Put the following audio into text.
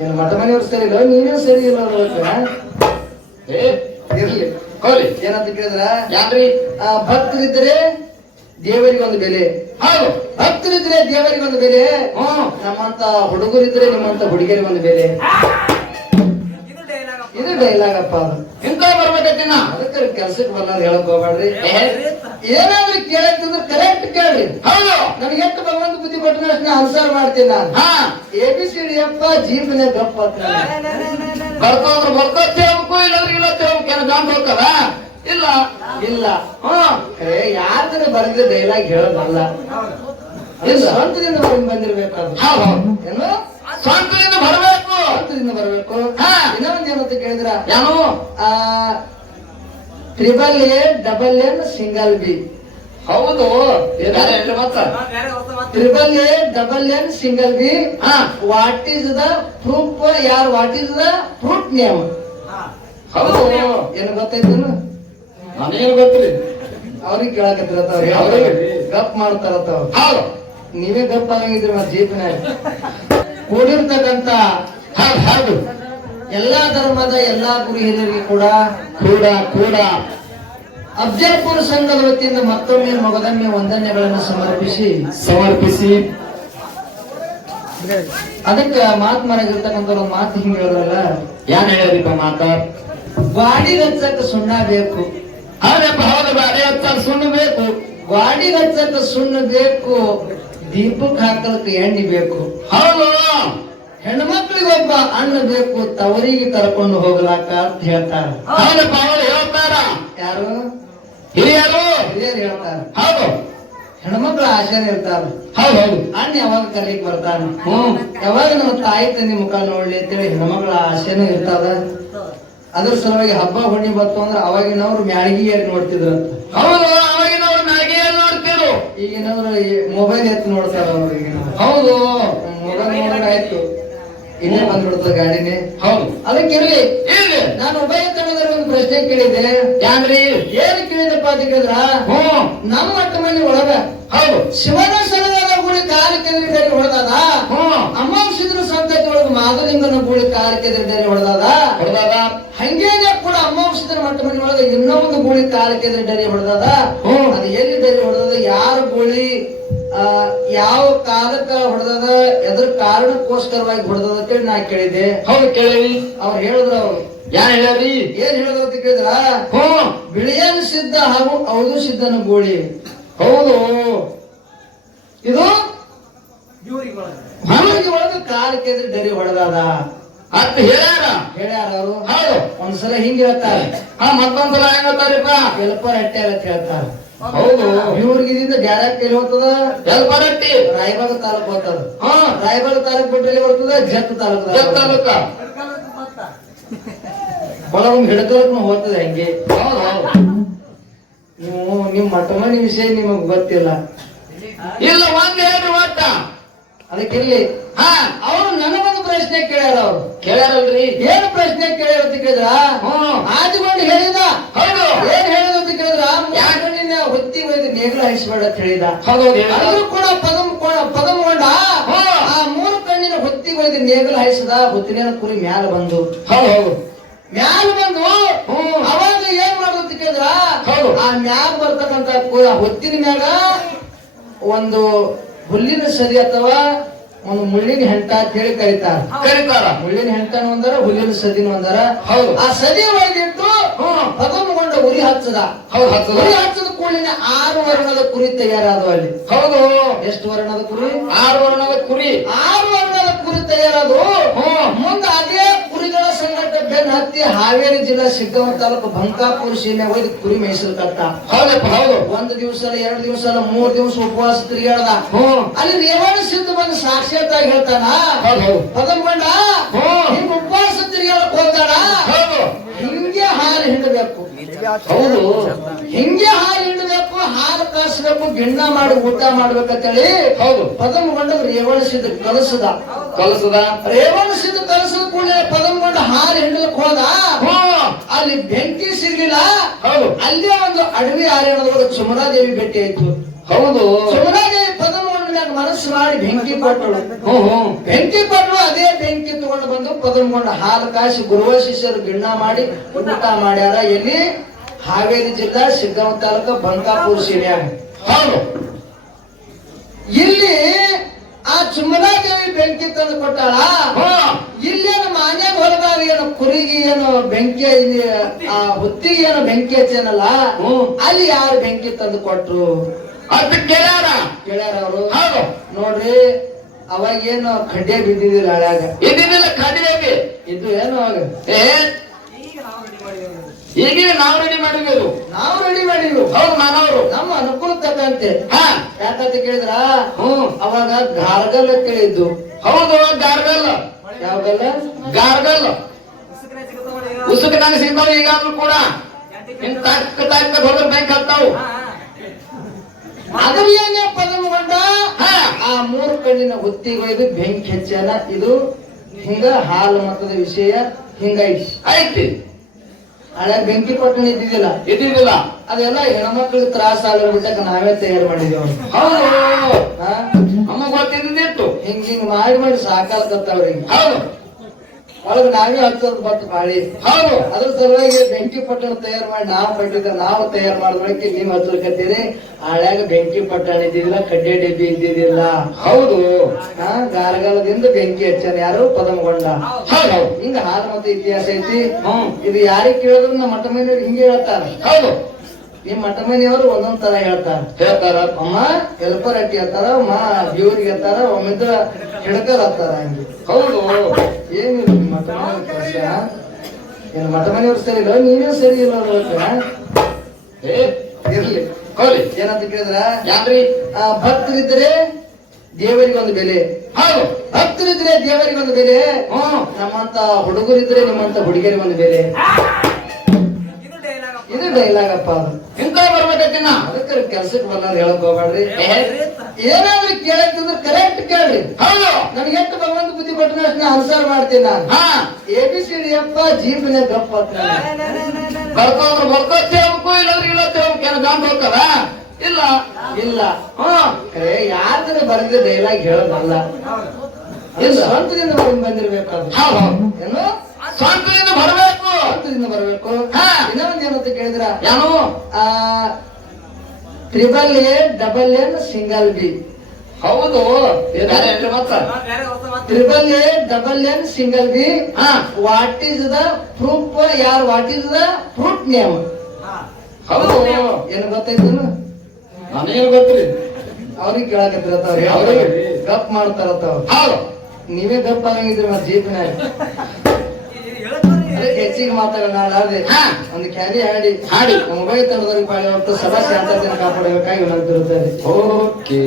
ಏನ್ ಮಠ ಮನೆಯವ್ರು ಸರಿ ಇಲ್ಲ ನೀವೇ ಸರಿ ಇಲ್ಲ ಏ ಇರ್ಲಿ. ಹೋಗ್ಲಿ ಏನಂತ ಕೇಳಿದ್ರ? ಯಾರ್ರಿ ಆ, ಭಕ್ತರಿದ್ರೆ ದೇವರಿಗೆ ಒಂದು ಬೆಲೆ. ಹೌದು. ಭಕ್ತರಿದ್ರೆ ದೇವರಿಗೆ ಒಂದು ಬೆಲೆ. ಹ್ಮ್ ನಮ್ಮಂತ ಹುಡುಗರಿದ್ರೆ ನಿಮ್ಮಂತ ಹುಡುಗಿಯರಿಗೆ ಒಂದು ಬೆಲೆ. ಇದು ಡೈಲಾಗಪ್ಪ. ಇಂತ ಬರ್ಬೇಕತ್ತಿನ? ಅದಕ್ಕೆ ಕೆಲ್ಸಕ್ಕೆ ಬರೋದು ಹೇಳಕ್ ಹೋಗ್ಬೇಡ್ರಿ. ಏನಾದ್ರೂ ಕೇಳಿದ್ರು ಕರೆಕ್ಟ್ ಕೇಳ್ರಿ ಹೌದು. ನನಗೆ ಎಷ್ಟು ಭಗವಂತ ಬುದ್ಧಿ ಕೊಟ್ಟರೆ ಅಷ್ಟು ಅನುಸಾರ ಮಾಡ್ತೀನಿ ನಾನು. ಹಾ. ಎ ಬಿ ಸಿ ಡಿ ಅಪ್ಪ ಜೀವನ ಗಪ್ಪ ಬರ್ತಾವ್ರು ಬರ್ತಾ ಹೇಳ್ಬೇಕು ಇಲ್ಲಾಂದ್ರೆ ಇಲ್ಲ ಹೇಳ್ಬೇಕು ಏನೋ ಗಾಂಡ್ ಇಲ್ಲ. ಇಲ್ಲ. ಹ್ಮ್ ಕರೆ ಯಾರ್ದಾರ ಬರೆದ ಡೈಲಾಗ್ ಹೇಳೋದಲ್ಲ. ಸ್ವಂತದಿಂದ ಹೌದು ಹೌದು. ಏನು? ಸ್ವಂತದಿಂದ ಬರಬೇಕು. ಸ್ವಂತದಿಂದ ಬರಬೇಕು. ಹಾ. ಇನ್ನೊಂದ್ ಏನಂತ ಕೇಳಿದ್ರ? ಯಾವ ಆ triple A double N single B ಹೌದು triple A double N single B ಹಾ. ವಾಟ್ ಈಸ್ ದ ಪ್ರೂಫ್ ಯಾರ್? What is the proof name ಹೌದು. ಏನು ಗೊತ್ತೈತೇನು ನಾನೇನು ಗೊತ್ತಿಲ್ಲ. ಅವ್ರಿಗೆ ಕೇಳಕತ್ತಿರತ್ತ. ಗಪ್ ಮಾಡ್ತಾರತ್ತ ನೀವೇ ಗಪ್ ಆಗಿದ್ರಿ ಮತ್ತೆ ಜೀಪ್ನಾಗ ಕೂಡಿರ್ತಕ್ಕಂತ ಹೌದು. ಎಲ್ಲಾ ಧರ್ಮದ ಎಲ್ಲಾ ಗುರು ಹಿರಿಯರಿಗೆ ಕೂಡ ಕೂಡ ಕೂಡ ಅಫ್ಜಲ್ಪುರ ಸಂಘದ ವತಿಯಿಂದ ಮತ್ತೊಮ್ಮೆ ಮೊಗದೊಮ್ಮೆ ವಂದನೆಗಳನ್ನು ಸಮರ್ಪಿಸಿ. ಸಮರ್ಪಿಸಿ. ಅದಕ್ಕೆ ಮಾತ್ಮರಾಗಿರ್ತಕ್ಕಂಥ ಒಂದು ಮಾತು ಹಿಂಗೆ ಹೇಳಿದ್ರಲ್ಲ ಯಾರು ಹೇಳಿದ್ರಿಪ್ಪ ಮಾತ? ಗ್ವಾಡಿ ಹಚ್ಚಕ್ಕೆ ಸುಣ್ಣ ಬೇಕು. ಹೌದಪ್ಪ ಹೌದು ಹತ್ತ ಸುಣ್ಣ ಬೇಕು. ಗ್ವಾಡಿ ಹಚ್ಚಕ್ಕೆ ಸುಣ್ಣ ಬೇಕು. ದೀಪಕ್ಕೆ ಹಾಕಲಕ್ಕೆ ಎಣ್ಣೆ ಬೇಕು. ಹೌದು. ಹೆಣ್ಮಕ್ಳಿಗೆ ಒಬ್ಬ ಅಣ್ಣ ಬೇಕು ತವರಿಗೆ ಕರ್ಕೊಂಡು ಹೋಗ್ಲಾಕ ಅಂತ ಹೇಳ್ತಾರ. ಹೌದಪ್ಪ ಹೌದು ಹೇಳ್ತಾರ. ಯಾರು? ಹಿರಿಯರು. ಹಿರಿಯರು ಹೇಳ್ತಾರ. ಹೌದು. ಹೆಣ್ಮಕ್ಳು ಆಶೆನೇ ಇರ್ತಾರ ಹೌದು ಹೌದು. ಅಣ್ಣ ಯಾವಾಗ ಕರೀಕ್ ಬರ್ತಾನ? ಹ್ಮ್ ಯಾವಾಗ ನಮ್ಮ ತಾಯಿ ತಂದೆ ಮುಖ ನೋಡ್ಲಿ ಅಂತೇಳಿ ಹೆಣ್ಮಕ್ಳ ಆಶೆನೂ ಇರ್ತದ. ಅದ್ರ ಸಲುವಾಗಿ ಹಬ್ಬ ಹುಣ್ಣಿ ಬಂತು ಅಂದ್ರೆ ಅವಾಗಿನವ್ರು ಮ್ಯಾಳಗಿಯಾಗಿ ನೋಡ್ತಿದ್ರು ನೋಡ್ತಿದ್ರಂತ ಹೌದು ಅವಾಗಿನವ್ರು ಮ್ಯಾಳಗಿಯಾಗಿ ನೋಡ್ತಿದ್ರು. ಈಗಿನವ್ರು ಮೊಬೈಲ್ ಎತ್ತು ನೋಡ್ತಾರ ಅವ್ರು ಈಗಿನ. ಹೌದು. ಮೊಬೈಲ್ ನೋಡಿದ್ರೆ ಆಯ್ತು. ಇಲ್ಲೇ ಬಂದ್ಬಿಡ್ತದ ಗಾಡಿನೇ. ಹೌದು. ಅದಕ್ಕೆ ಇರ್ಲಿ. ಇಲ್ಲಿ ನಾನು ಉಭಯ ತಂಡದವ್ರಿಗೆ ಒಂದು ಪ್ರಶ್ನೆ ಕೇಳಿದ್ದೆ. ಯಾನ್ರಿ? ಏನ್ ಕೇಳಿದಪ್ಪ ಅಂತ ಕೇಳಿದ್ರ? ಹ್ಮ್ ನಮ್ಮ ಅಟ್ಟ ಮನೆ ಒಳಗ ಹೌದು. ಶಿವನ ಸಲುವಾಗ ಗುಳಿ ಕಾಲು ಕೆದರಿ ಡೇರಿ ಹೊಡೆದಾದ? ಹ್ಮ್ ಅಮಾಂಸಿದ್ರ ಸಂತತಿ ಒಳಗ ಮಾದಲಿಂಗನ ಗುಳಿ ಕಾಲು ಕೆದರಿ ಡೇರಿ ಹೊಡೆದಾದ. ಹೊಡೆದಾಗ ಹಂಗೇನೆ ಕೂಡ ಅಮಾಂಸಿದ್ರ ಮಟ್ಟ ಮನೆ ಒಳಗ ಇನ್ನೊಂದು ಗುಳಿ ಕಾಲು ಕೆದರಿ ಡೇರಿ ಹೊಡೆದಾದ? ಹ್ಮ್. ಅದು ಎಲ್ಲಿ ಡೇರಿ ಹೊಡೆದದ? ಯಾರ ಗುಳಿ? ಆ, ಯಾವ ಕಾಲಕ್ಕ ಹೊಡೆದದ ಎದ್ರ ಕಾರಣಕ್ಕೋಸ್ಕರವಾಗಿ ಹೊಡೆದದ ಅಂತೇಳಿ ನಾ ಕೇಳಿದೆ ಹೌದು ಕೇಳಿ. ಅವ್ರು ಹೇಳಿದ್ರ ಅವ್ರು. ಯಾರು ಹೇಳ್ರಿ ಏನ್ ಹೇಳಿದ್ರು ಅಂತ ಕೇಳಿದ್ರ? ಹೋ ಬಿಳಿಯನ್ ಸಿದ್ಧ ಹಾಗೂ ಅವನು ಸಿದ್ಧನ ಗೋಳಿ. ಹೌದು. ಇದು ಹಾವಿಗೆ ಒಳಗೆ. ಕಾಲು ಕೆದ್ರಿ ಡರಿ ಹೊಡೆದಾದ. ಅಂತ ಹೇಳ್ಯಾರ. ಹೇಳ್ಯಾರ ಅವರು. ಹೌದು. ಒಂದ್ಸಲ ಹಿಂಗ ಹೇಳ್ತಾರೆ. ಹಾ ಮತ್ತೊಂದ್ಸಲ ಹೆಂಗ ಹೇಳ್ತಾರಪ್ಪ? ಎಲ್ಪರ್ ರಟ್ಟೆ ಅಂತ ಹೇಳ್ತಾರೆ. ಹೌದು. ಇವ್ರಿಗೆ ಇದಿಂದ ಡೈರೆಕ್ಟ್ ಎಲ್ಲಿ ಹೋಗ್ತದ? ಕಲ್ಪರಟ್ಟಿ ರಾಯಬಾಗ ತಾಲೂಕು ಬರ್ತದ ಹಾ. ರಾಯಬಾಗ ತಾಲೂಕ್ ಬಿಟ್ಟರೆ ಎಲ್ಲಿ ಬರ್ತದ ಜತ್ ತಾಲೂಕು. ತಾಲೂಕ. ಒಳಗೊಂದು ಹಿಡಕಲಕ್ನು ಹೋಗ್ತದೆ ಹಂಗೆ. ನೀವು ನಿಮ್ ಮಠ ಮನೆ ವಿಷಯ ನಿಮಗ್ ಗೊತ್ತಿಲ್ಲ. ಇಲ್ಲ ಒಂದ್ ಹೇಳ್ರಿ ಒಟ್ಟ. ಅದಕ್ಕಿರ್ಲಿ ಹಾ. ಅವರು ನನಗೊಂದು ಪ್ರಶ್ನೆ ಕೇಳ್ಯಾರ ಅವ್ರು. ಕೇಳ್ಯಾರಲ್ರಿ. ಏನು ಪ್ರಶ್ನೆ ಕೇಳ್ಯಾರ ಅಂತ ಕೇಳಿದ್ರ? ಹ್ಮ್. ಆದ್ಕೊಂಡು ಹೇಳಿದ ಹೌದು ಏನ್ ಹೇಳಿದ ಅಂತ ಕೇಳಿದ್ರ ಯಾಕಣ್ಣಿನ ಹೊತ್ತಿ ಹೌದು ಹೇಳ್ಯಾರ. ಆದ್ರೂ ಕೂಡ ಪದಮ ಪದಮಗೊಂಡ ಆ ಮೂರು ಕಣ್ಣಿನ ಹೊತ್ತಿ ಒಯ್ದು ನೇಗಲು ಹಾಯಿಸದ ಹೊತ್ತಿನ ಕುರಿ ಮ್ಯಾಲ ಬಂದು. ಹೌದು ಹೌದು. ಮ್ಯಾಲ ಬಂದು. ಅವಾಗ ಏನ್ ಮಾಡುದು ಕೇಳಿದ್ರ? ಆ ಮ್ಯಾಲ ಬರ್ತಕ್ಕಂತ ಕುರಿ ಹೊತ್ತಿನ ಮ್ಯಾಗ ಒಂದು ಹುಲ್ಲಿನ ಸದಿ ಅಥವಾ ಒಂದು ಮುಳ್ಳಿನ ಹೆಂಟ ಅಂತ ಹೇಳಿ ಕರೀತಾರ. ಕರೀತಾರ. ಮುಳ್ಳಿನ ಹೆಂಟನು ಒಂದರ ಹುಲ್ಲಿನ ಸದಿನ ಒಂದರ. ಹೌದು. ಆ ಸದಿ ಒಳಗಿಟ್ಟು. ಪದಮಗೊಂಡ ಉರಿ ಹಚ್ಚದ. ಹೌದು ಉರಿ ಹಚ್ಚದ ಕೂಡಲಿನ ಆರು ವರ್ಣದ ಕುರಿ ತಯಾರಾದವು ಅಲ್ಲಿ. ಹೌದು. ಎಷ್ಟು ವರ್ಣದ ಕುರಿ? ಆರು ವರ್ಣದ ಕುರಿ. ಆರು ವರ್ಣದ ಕುರಿ ತಯಾರಾದವು. ಮುಂದೆ ಅದೇ ಕುರಿಗಳ ಸಂಘಟ ಬೆನ್ ಹತ್ತಿ ಹಾವೇರಿ ಜಿಲ್ಲಾ ಸಿದ್ದವನ ತಾಲೂಕು ಬಂಕಾಪುರ ಸೀಮೆ ಹೋಗಿ ಕುರಿ ಮೇಯಿಸಲ್ಕತ್ತ ಹೌದಪ್ಪ ಹೌದು. ಒಂದು ದಿವಸ ಎರಡು ದಿವಸ ಅಲ್ಲ ಮೂರ್ ದಿವಸ ಉಪವಾಸ ತಿರುಗಾಡ್ದ. ಅಲ್ಲಿ ರೇವಣ ಸಿದ್ಧ ಬಂದು ಸಾಕ್ಷಾತ್ತಾಗಿ ಹೇಳ್ತಾನ. ಹಿಂಗ್ ಉಪವಾಸ ತಿರುಗಾಡಕ್ ಹೋಗ್ತಾನ? ಹಿಂಗೆ ಹಾಲು ಹಿಂಡಬೇಕು. ಹೌದು. ಹಿಂಗೆ ಹಾಲು ಹಿಂಡಬೇಕು ಹಾಲು ಕಾಸಬೇಕು ಗಿಣ್ಣ ಮಾಡಿ ಊಟ ಮಾಡ್ಬೇಕಂತೇಳಿ ಹೌದು. ಪದಮಗೊಂಡ ರೇವಣ ಸಿದ್ಧ ಕಲಸದ. ಕಲಸದ? ರೇವಣಸಿದ ಕಲಸದ ಕೂಡಲೇ ಪದಮಗೊಂಡ ಹಾಲು ಹಿಂಡಲಕ್ ಹೋದ. ಅಲ್ಲಿ ಬೆಂಕಿ ಸಿಗ್ಲಿಲ್ಲ. ಹೌದು. ಅಲ್ಲೇ ಒಂದು ಅಡವಿ ಆರ್ಯಣದೊಳಗೆ ಸುಮರಾದೇವಿ ಭೇಟಿ ಆಯ್ತು. ಹೌದು. ಮ್ಯಾಗ ಮನಸ್ಸು ಮಾಡಿ ಬೆಂಕಿ ಕೊಟ್ಟಳು. ಬೆಂಕಿ ಕೊಟ್ಟಳು ಅದೇ ಬೆಂಕಿ ತಗೊಂಡು ಬಂದು ಪದಮಗೊಂಡ ಹಾಲು ಕಾಯಿಸಿ ಗುರುವ ಶಿಷ್ಯರು ಗಿಣ್ಣ ಮಾಡಿ ಊಟ ಮಾಡ್ಯಾರ. ಎಲ್ಲಿ? ಹಾವೇರಿ ಜಿಲ್ಲಾ ಸಿದ್ದಾಮೂರು ತಾಲೂಕು ಬಂಕಾಪುರ ಸಿರಿಯಾಗ ಹೌದು. ಇಲ್ಲಿ ಆ ಚುಮ್ಮನಾದೇವಿ ಬೆಂಕಿ ತಂದು ಕೊಟ್ಟಾಳ. ಇಲ್ಲಿ ಇಲ್ಲೇನು ಮಾನ್ಯ ಹೊಲದಾಗ ಏನು ಕುರಿಗೆ ಏನು ಬೆಂಕಿ ಇಲ್ಲಿ ಆ ಹೊತ್ತಿಗೆ ಏನು ಬೆಂಕಿ ಹಚ್ಚೇನಲ್ಲ. ಅಲ್ಲಿ ಯಾರು ಬೆಂಕಿ ತಂದು ಕೊಟ್ರು? ಕೇಳ್ಯಾರ ಕೇಳ್ಯಾರ ಅವರು ಹೌದು. ನೋಡ್ರಿ ಅವಾಗೇನು ಖಡ್ಡೆ ಬಿದ್ದಿದ್ದಿಲ್ಲ ಹಳ್ಯಾಗ ಇದಿಲ್ಲ ಕಡಿಮೆ ಇದು ಏನು ಅವಾಗ? ಏ? ಈಗೀಗ ನಾವು ರೆಡಿ ಮಾಡಿದ್ರು ನಾವು ರೆಡಿ ಮಾಡಿದ್ರು ಹೌದು ಮಾನವರು. ನಮ್ಮ ಅನುಕೂಲ ತಕ್ಕಂತೆ ಹಾ. ಯಾಕಂತ ಕೇಳಿದ್ರ ಹ್ಮ್ ಅವಾಗ ಗಾರ್ಗಲ್ ಕೇಳಿದ್ದು ಹೌದು ಗಾರ್ಗಲ್. ಯಾವಾಗಲ್ಲ ಗಾರ್ಗಲ್. ಉಸುಕಿನಾಗ ಸಿಗ್ತಾವ ಈಗಾದ್ರೂ ಕೂಡ? ತಕ್ಕ ತಕ್ಕ ಹೋದ್ರೆ ಬ್ಯಾಂಕ್ ಹತ್ತಾವು ಅದು ಏನೇ ಪದಮಗೊಂಡ ಆ ಮೂರು ಕಣ್ಣಿನ ಹುತ್ತಿಗೆ ಒಯ್ದು ಬೆಂಕಿ ಹಚ್ಚಾನ ಇದು ಹಿಂಗ ಹಾಲು ಮತದ ವಿಷಯ ಹಿಂಗೈತಿ ಐತಿ. ಹಳೆ ಬೆಂಕಿ ಪಟ್ಟಣ ಇದ್ದಿದ್ದಿಲ್ಲ. ಇದ್ದಿದ್ದಿಲ್ಲ. ಅದೆಲ್ಲ ಹೆಣ್ಮಕ್ಳಿಗೆ ತ್ರಾಸ ಆಗಿರ್ಬಿಟ್ಟಕ್ಕೆ ನಾವೇ ತಯಾರು ಮಾಡಿದ್ದೇವೆ ಹೌದು. ನಮಗ್ ಗೊತ್ತಿದ್ದಿತ್ತು ಹಿಂಗ್ ಹಿಂಗ್ ಮಾಡಿ ಮಾಡಿ ಸಾಕಾಲ್ಕತ್ತವ್ರಿಗೆ ಹೌದು. ಒಳಗೆ ನಾವೇ ಹಚ್ಚೋದು ಬತ್ತು ಬಾಳಿ ಹೌದು. ಅದ್ರ ಸಲುವಾಗಿ ಬೆಂಕಿ ಪಟ್ಟಣ ತಯಾರು ಮಾಡಿ ನಾವು ಕಟ್ಟಿದ್ರೆ ನಾವು ತಯಾರು ಮಾಡಿದ್ರೆ ನೀವು ಹಚ್ಚೋಕತ್ತೀರಿ ಹಳ್ಯಾಗ ಬೆಂಕಿ ಪಟ್ಟಣ ಇದ್ದಿದ್ದಿಲ್ಲ ಕಡ್ಡೆ ಡಬ್ಬಿ ಇದ್ದಿದ್ದಿಲ್ಲ. ಹೌದು. ಹಾ ಗಾರಗಾಲದಿಂದ ಬೆಂಕಿ ಹಚ್ಚಾನ ಯಾರು? ಪದಮಗೊಂಡ. ಹೌದು. ಹಿಂಗ ಹಾಲು ಮತ್ತೆ ಇತಿಹಾಸ ಐತಿ. ಹ್ಮ್. ಇದು ಯಾರಿಗೆ ಕೇಳಿದ್ರು ನಮ್ಮ ಮಟ್ಟ ಮೇಲೆ ಹಿಂಗೆ ಹೇಳ್ತಾರೆ. ಹೌದು. ಈ ಮಠ ಮನೆಯವರು ಒಂದೊಂದ್ ತರ ಹೇಳ್ತಾರ. ಹೇಳ್ತಾರ? ಅಮ್ಮ ಎಲ್ಪರ್ ಅಟ್ಟಿ ಹೇಳ್ತಾರ ಅಮ್ಮ ದೇವ್ರಿಗೆ ಹೇಳ್ತಾರ ಒಮ್ಮಿದ್ರ ಹಿಡ್ಕರ್ ಹತ್ತಾರ ಹಂಗೆ. ಹೌದು. ಏನಿಲ್ಲ ನಿಮ್ಮ ಮಠ ಮನೆಯವ್ರ ಏನ್ ಮಠ ಮನೆಯವ್ರು ಸರಿ ಇಲ್ಲ ನೀವೇ ಸರಿ ಇಲ್ಲ ಏ ಇರ್ಲಿ. ಹೋಗ್ಲಿ ಏನಂತ ಕೇಳಿದ್ರ? ಯಾರ್ರಿ ಆ ಭಕ್ತರಿದ್ರೆ ದೇವರಿಗೆ ಒಂದು ಬೆಲೆ. ಹೌದು. ಭಕ್ತರಿದ್ರೆ ದೇವರಿಗೆ ಒಂದು ಬೆಲೆ. ಹ್ಮ್. ನಮ್ಮಂತ ಹುಡುಗರಿದ್ರೆ ನಿಮ್ಮಂತ ಹುಡುಗರಿಗೆ ಒಂದು ಬೆಲೆ. ಇದು ಡೈಲಾಗ್ ಅಪ್ಪ ಅದು ಇಂತ ಬರ್ಬೇಕತ್ತಿನ ಅದಕ್ಕೆ ಕೆಲ್ಸಕ್ಕೆ ಬಂದ್ ಹೇಳಕ್ ಹೋಗ್ಬೇಡ್ರಿ ಏನಾದ್ರು ಕೇಳಕ್ಕಿದ್ರೆ ಕರೆಕ್ಟ್ ಕೇಳ್ರಿ ಹೌದು ನನಗೆ ಎಷ್ಟು ಭಗವಂತ ಬುದ್ಧಿ ಕೊಟ್ಟನ ಅಷ್ಟನ್ನ ಅನ್ಸಾರ ಮಾಡ್ತೀನಿ ನಾನು ಹಾ ಎ ಬಿ ಸಿ ಡಿ ಅಪ್ಪ ಜೀವನ ಗಪ್ಪ. ಬರ್ಕೋದ್ರು ಬರ್ಕೋತಿ ಹೋಗ್ಬೇಕು ಇಲ್ಲಾಂದ್ರೆ ಇಲ್ಲ ಹೋಗ್ಬೇಕು ಏನೋ ಗಾಂಧ ಹೋಗ್ತದ ಇಲ್ಲ ಇಲ್ಲ ಹಾ ಕರೆ ಯಾರ್ದಾರ ಬರೆದ ಡೈಲಾಗ್ ಹೇಳೋದಲ್ಲ ಇಲ್ಲ ಸ್ವಂತದಿಂದ ಬಂದ್ ಬಂದಿರ್ಬೇಕು ಅದು ಏನು ಸ್ವಂತದಿಂದ ಬರ್ಬೇಕು ಸ್ವಂತದಿಂದ ಬರಬೇಕು. ಇನ್ನೊಂದು ಏನಂತ ಕೇಳಿದ್ರ? ಯಾನು ಆ triple A double N single B ಹೌದು. Triple A double N single B ಹಾ. ವಾಟ್ ಈಸ್ ದ ಪ್ರೂಫ್ ಯಾರ್ what is the proof name ಹೌದು. ಏನು ಗೊತ್ತಾಯ್ತು ನನಗೇನು ಗೊತ್ತಿಲ್ಲ. ಅವ್ರಿಗೆ ಕೇಳಕತ್ತಿರತ್ತವ್ರಿ ಅವ್ರಿಗೆ? ಗಪ್ ಮಾಡ್ತಾರತ್ತವ್ರು ನೀವೇ ಗಪ್ ಆಗಂಗಿದ್ರಿ ಮತ್ತೆ ಜೀಪ್ನಾಗ. ಹೆಚ್ಚಿಗೆ ಮಾತಾಡೋಣ ನಾನು ಹಾ. ಒಂದು ಕ್ಯಾರಿ ಹಾಡಿ ಹಾಡಿ. ಮೊಬೈಲ್ ತಂಡದಲ್ಲಿ ಹೊತ್ತು ಸದಾ ಶಾಂತತೆಯನ್ನು ಕಾಪಾಡಬೇಕಾಗಿ ವಿನಂತಿರುತ್ತದೆ ಓಕೆ